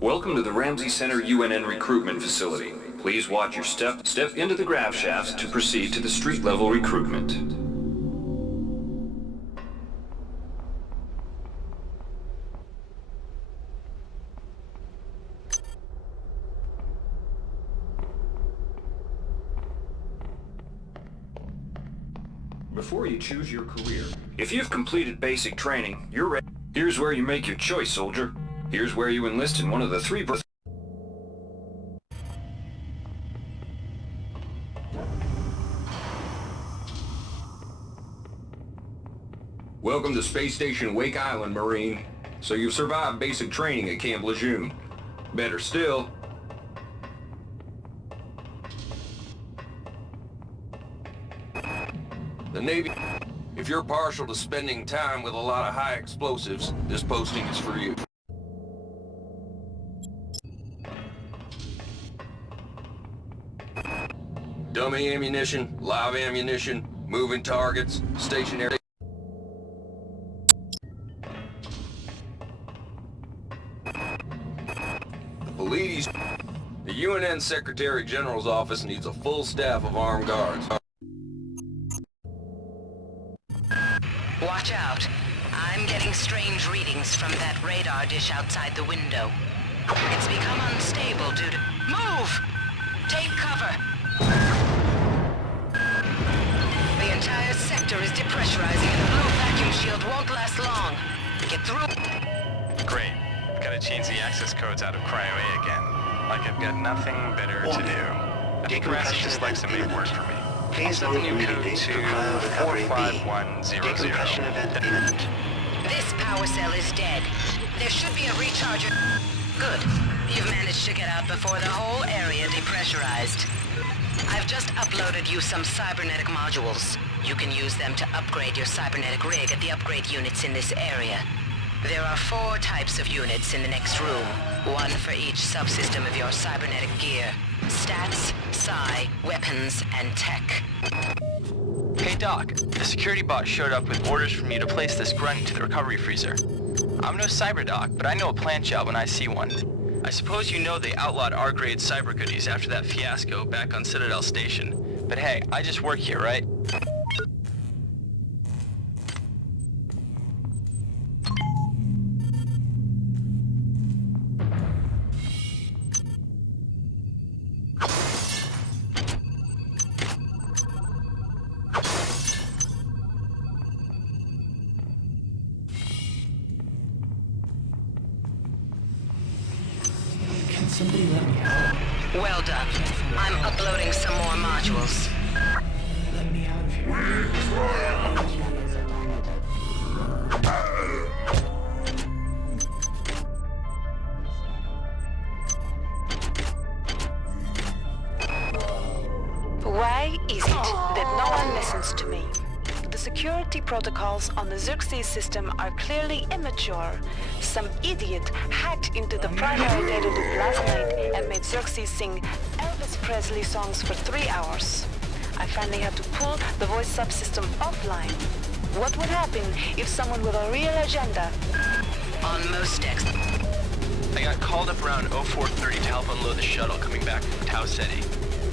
Welcome to the Ramsey Center UNN recruitment facility. Please watch your step into the grav shafts to proceed to the street level recruitment. Before you choose your career, if you've completed basic training, you're ready. Here's where you make your choice, soldier. Here's where you enlist in one of the three Welcome to Space Station Wake Island, Marine. So you've survived basic training at Camp Lejeune. Better still, the Navy. If you're partial to spending time with a lot of high explosives, this posting is for you. Dummy ammunition, live ammunition, moving targets, stationary. The police. The UNN Secretary General's office needs a full staff of armed guards. Watch out. I'm getting strange readings from that radar dish outside the window. It's become unstable due to... Move! Take cover! The entire sector is depressurizing and the blue vacuum shield won't last long. Get through. Great. Gotta change the access codes out of Cryo A again. Like I've got nothing better to do. I think Rasmus just likes to make work for me. I'll set the new code to 45100. This power cell is dead. There should be a recharger. Good. You've managed to get out before the whole area depressurized. I've just uploaded you some cybernetic modules. You can use them to upgrade your cybernetic rig at the upgrade units in this area. There are 4 types of units in the next room, one for each subsystem of your cybernetic gear. Stats, psi, weapons, and tech. Hey Doc, the security bot showed up with orders from you to place this grunt into the recovery freezer. I'm no cyber doc, but I know a plant job when I see one. I suppose you know they outlawed R-grade cyber goodies after that fiasco back on Citadel Station. But hey, I just work here, right? Somebody let me out. Well done. I'm uploading some more modules. Let me out of here. Why is it that no one listens to me? The security protocols on the Xerxes system are clearly immature. Some idiot hacked into the primary data loop last night and made Xerxes sing Elvis Presley songs for 3 hours. I finally had to pull the voice subsystem offline. What would happen if someone with a real agenda... On most decks. I got called up around 0430 to help unload the shuttle coming back from Tau Ceti.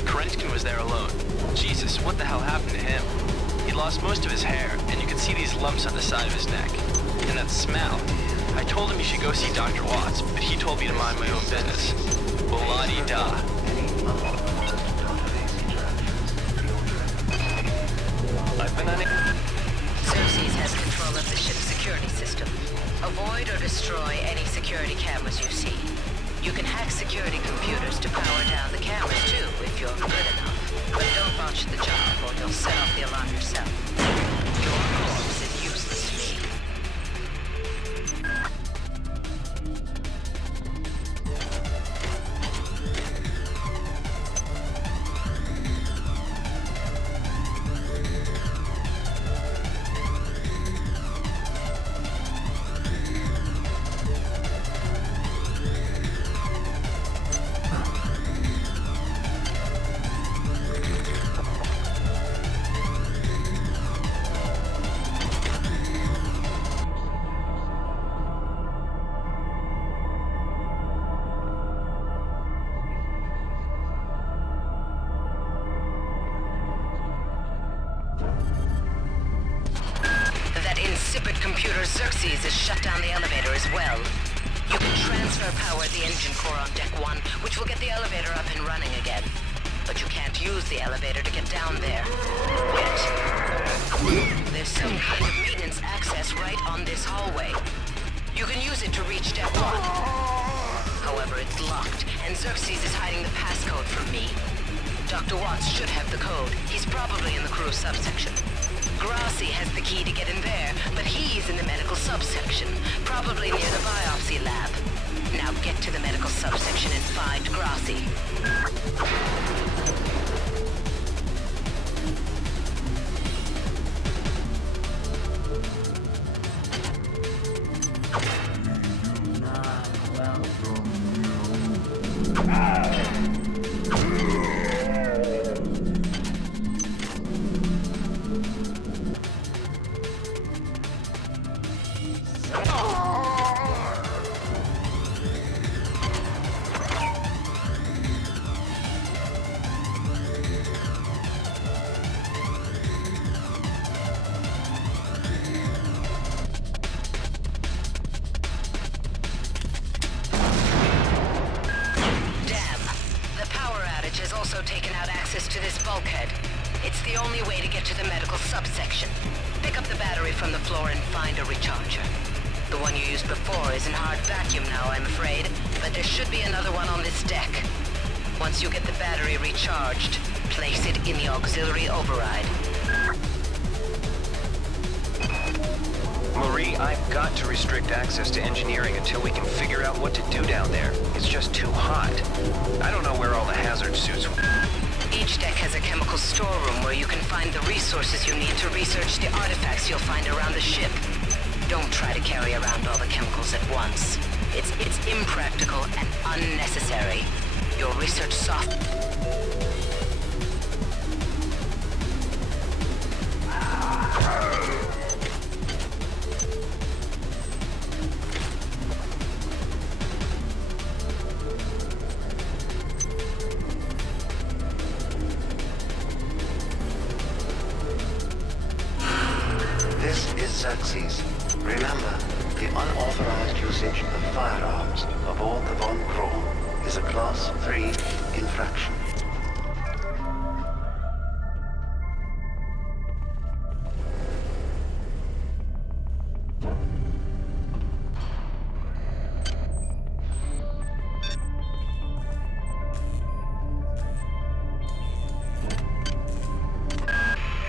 Kerenskin was there alone. Jesus, what the hell happened to him? He lost most of his hair, and you could see these lumps on the side of his neck. And that smell. I told him he should go see Dr. Watts, but he told me to mind my own business. Well-la-di-da. I've been unable... Xerxes has control of the ship's security system. Avoid or destroy any security cameras you see. You can hack security computers to power down the cameras too, if you're good enough. But don't botch the job, or you'll set off the alarm yourself. Your corpse is useless to me. insipid computer Xerxes has shut down the elevator as well. You can transfer power at the engine core on Deck 1, which will get the elevator up and running again. But you can't use the elevator to get down there. Yet. There's some kind of maintenance access right on this hallway. You can use it to reach Deck 1. However, it's locked, and Xerxes is hiding the passcode from me. Dr. Watts should have the code. He's probably in the crew subsection. Grassi has the key to get in there, but he's in the medical subsection, probably near the biopsy lab. Now get to the medical subsection and find Grassi. Has also taken out access to this bulkhead. It's the only way to get to the medical subsection. Pick up the battery from the floor and find a recharger. The one you used before is in hard vacuum now, I'm afraid, but there should be another one on this deck. Once you get the battery recharged, place it in the auxiliary override. Marie, I've got to restrict access to engineering until we can figure out what to do down there. It's just too hot. I don't know where all the hazard suits were. Each deck has a chemical storeroom where you can find the resources you need to research the artifacts you'll find around the ship. Don't try to carry around all the chemicals at once. It's impractical and unnecessary. Your research software... This is Xerxes. Remember, the unauthorized usage of firearms aboard the Von Kron is a Class 3 infraction.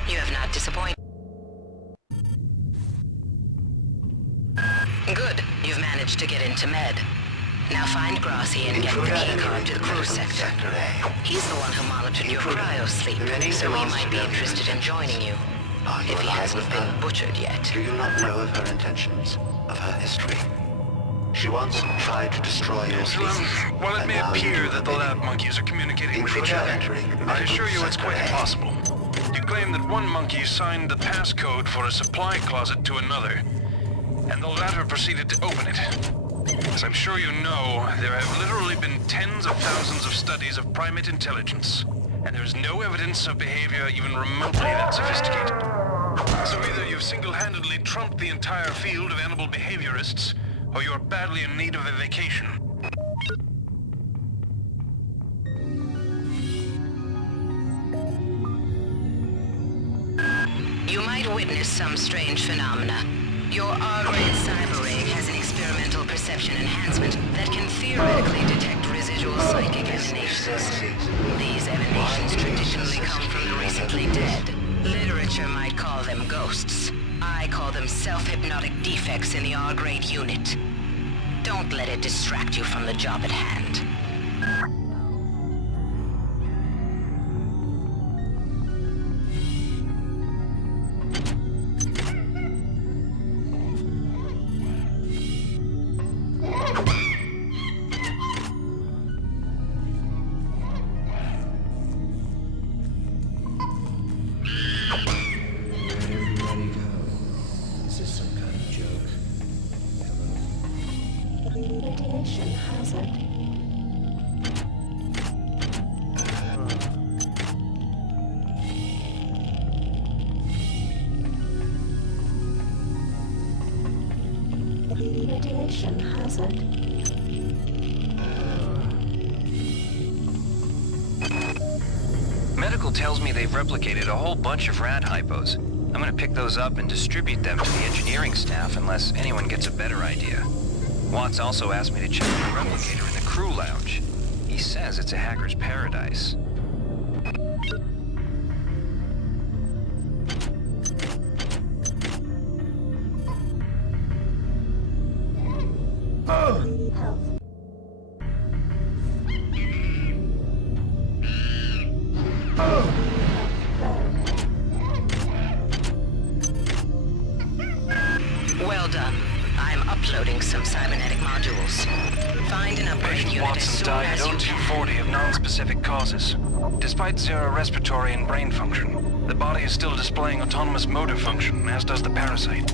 You have not disappointed. Good. You've managed to get into Med. Now find Grassi and get the keycard to the crew sector. He's the one who monitored your cryo-sleep, so he might be interested in joining you. If he hasn't been butchered yet. Do you not know of her intentions, of her history? She once tried to destroy your species. While it may appear that the lab monkeys are communicating with each other, I assure you it's quite impossible. You claim that one monkey signed the passcode for a supply closet to another, and the latter proceeded to open it. As I'm sure you know, there have literally been tens of thousands of studies of primate intelligence, and there's no evidence of behavior even remotely that sophisticated. So either you've single-handedly trumped the entire field of animal behaviorists, or you're badly in need of a vacation. You might witness some strange phenomena. Your R-grade cyber rig has an experimental perception enhancement that can theoretically detect residual psychic emanations. These emanations traditionally come from the recently dead. Literature might call them ghosts. I call them self-hypnotic defects in the R-grade unit. Don't let it distract you from the job at hand. Information hazard. Medical tells me they've replicated a whole bunch of rad hypos. I'm gonna pick those up and distribute them to the engineering staff unless anyone gets a better idea. Watts also asked me to check the replicator in the crew lounge. He says it's a hacker's paradise. Well done. I'm uploading some cybernetic modules. Find an upgrade Patient unit as Watson soon died at as you can. 0240 of non-specific causes. Despite zero respiratory and brain function, the body is still displaying autonomous motor function, as does the parasite.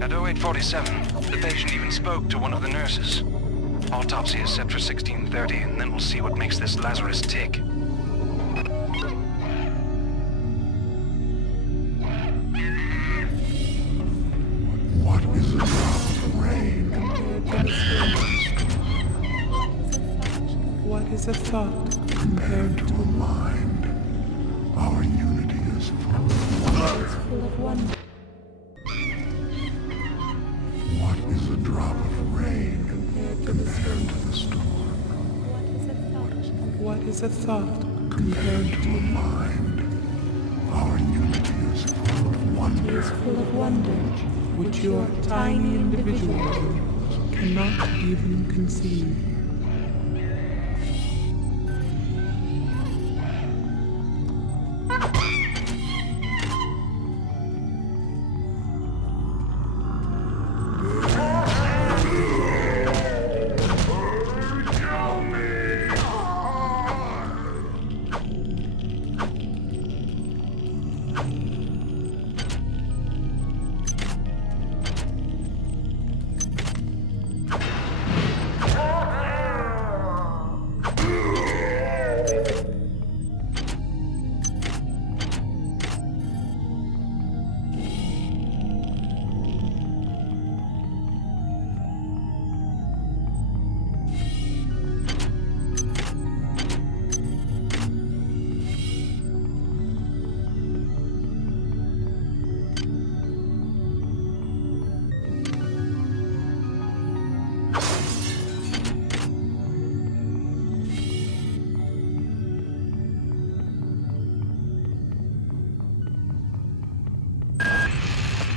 At 0847, the patient even spoke to one of the nurses. Autopsy is set for 1630, and then we'll see what makes this Lazarus tick. What is a drop of rain? What is a thought compared to a mind? Our unity is full of wonder. What is a drop of rain compared to the storm? what is a thought compared to a mind? Our unity is full of wonder. which your tiny individualism cannot even conceive.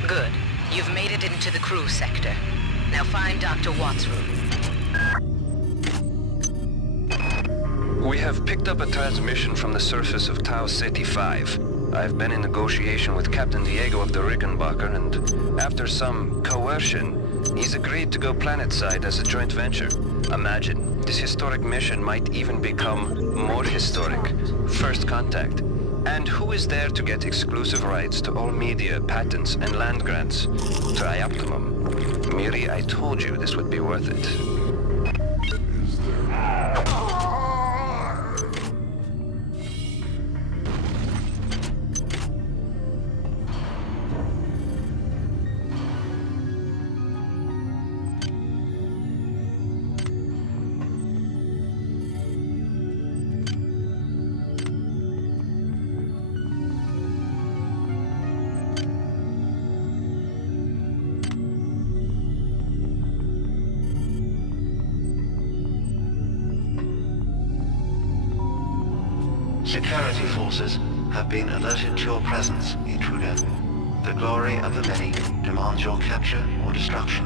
Good. You've made it into the crew sector. Now find Dr. Watts' room. We have picked up a transmission from the surface of Tau Ceti 5. I've been in negotiation with Captain Diego of the Rickenbacker, and after some coercion, he's agreed to go planetside as a joint venture. Imagine, this historic mission might even become more historic. First contact. And who is there to get exclusive rights to all media, patents, and land grants? Trioptimum. Miri, I told you this would be worth it. Security forces have been alerted to your presence, intruder. The glory of the many demands your capture or destruction.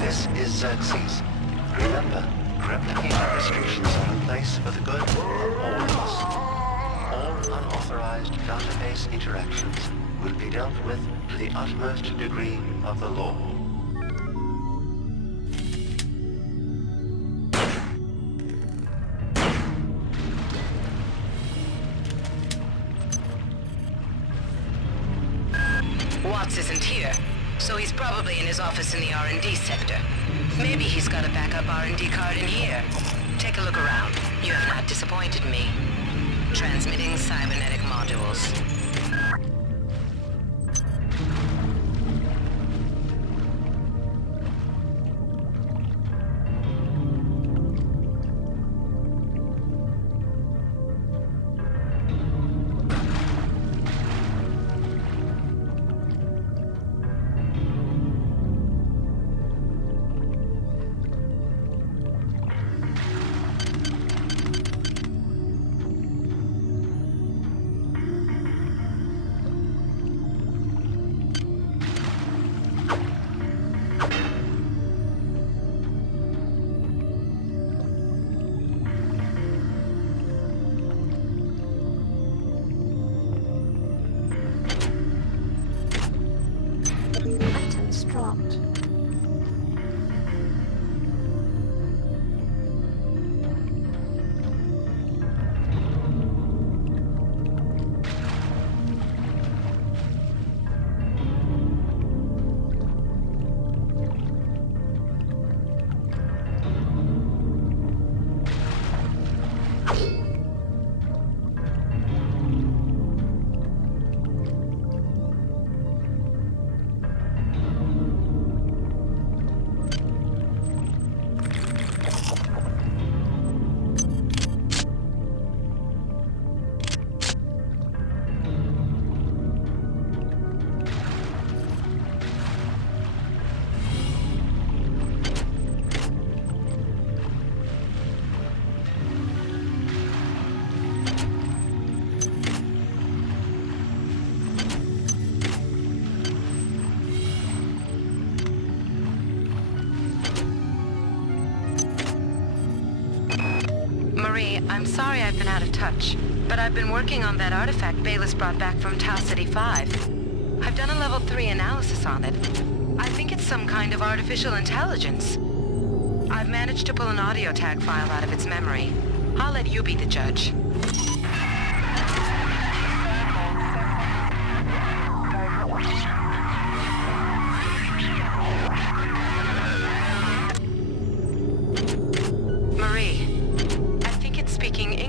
This is Xerxes. Remember, replicator restrictions are in place for the good of all of us. All unauthorized database interactions will be dealt with to the utmost degree of the law. He's probably in his office in the R&D sector. Maybe he's got a backup R&D card in here. Take a look around. You have not disappointed me. Transmitting cybernetic modules. Dropped. I'm sorry I've been out of touch, but I've been working on that artifact Bayless brought back from Tau City 5. I've done a level 3 analysis on it. I think it's some kind of artificial intelligence. I've managed to pull an audio tag file out of its memory. I'll let you be the judge.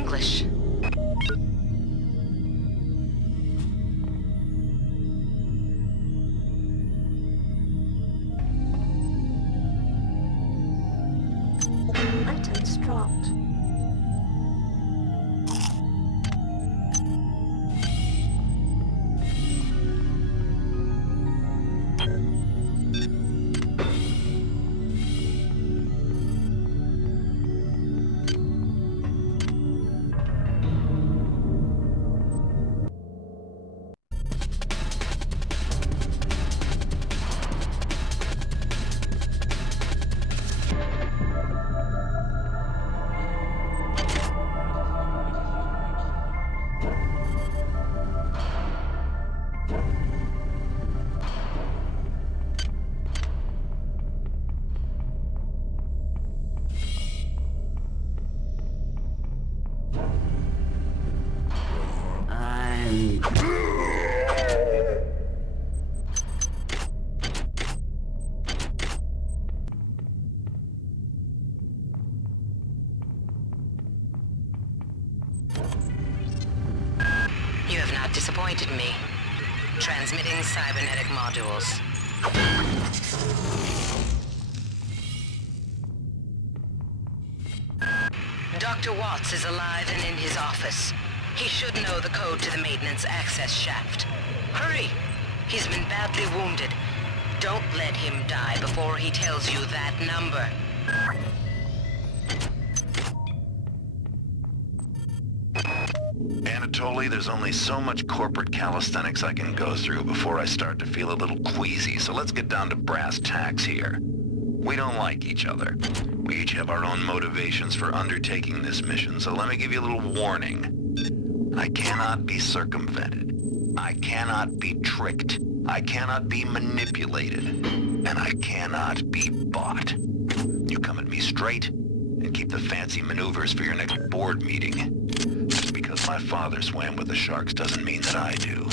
English. Items dropped. You have not disappointed me. Transmitting cybernetic modules. Dr. Watts is alive and in his office. He should know the code to the maintenance access shaft. Hurry! He's been badly wounded. Don't let him die before he tells you that number. Anatoly, there's only so much corporate calisthenics I can go through before I start to feel a little queasy, so let's get down to brass tacks here. We don't like each other. We each have our own motivations for undertaking this mission, so let me give you a little warning. I cannot be circumvented. I cannot be tricked. I cannot be manipulated. And I cannot be bought. You come at me straight, and keep the fancy maneuvers for your next board meeting. Just because my father swam with the sharks doesn't mean that I do.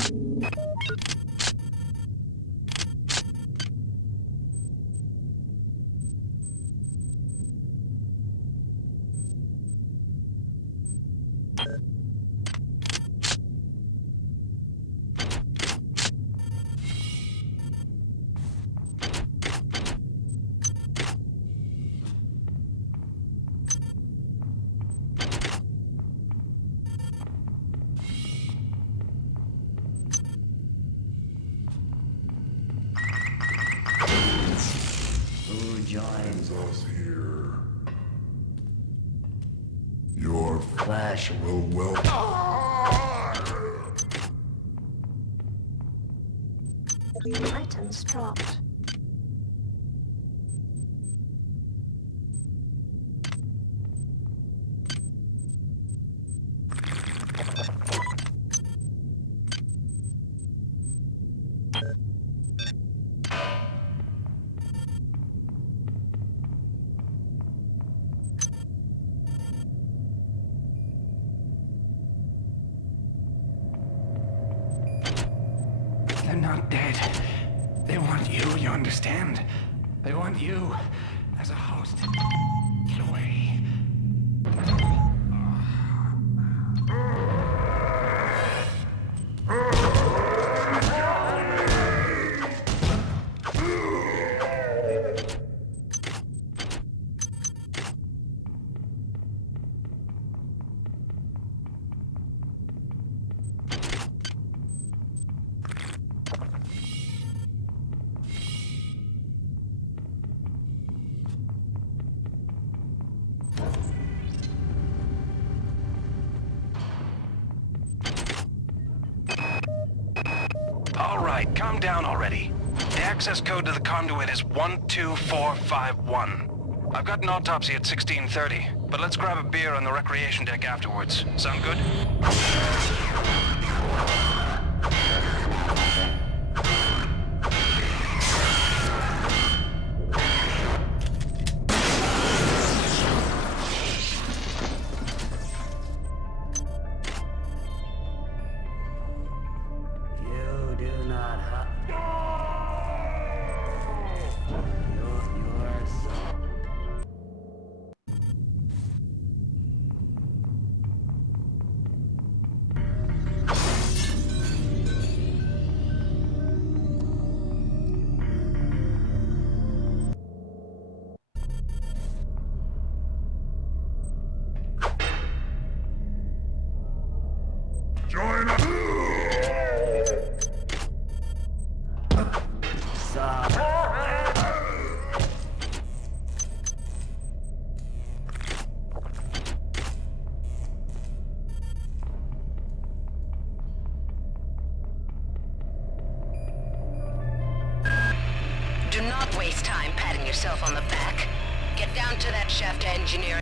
joins us here. Your flesh will welcome. Items dropped. They're not dead. They want you understand? They want you as a host. Get away. All right, calm down already. The access code to the conduit is 12451. I've got an autopsy at 16:30, but let's grab a beer on the recreation deck afterwards. Sound good? You do not have. You're so. Join us. Do not waste time patting yourself on the back. Get down to that shaft to engineer.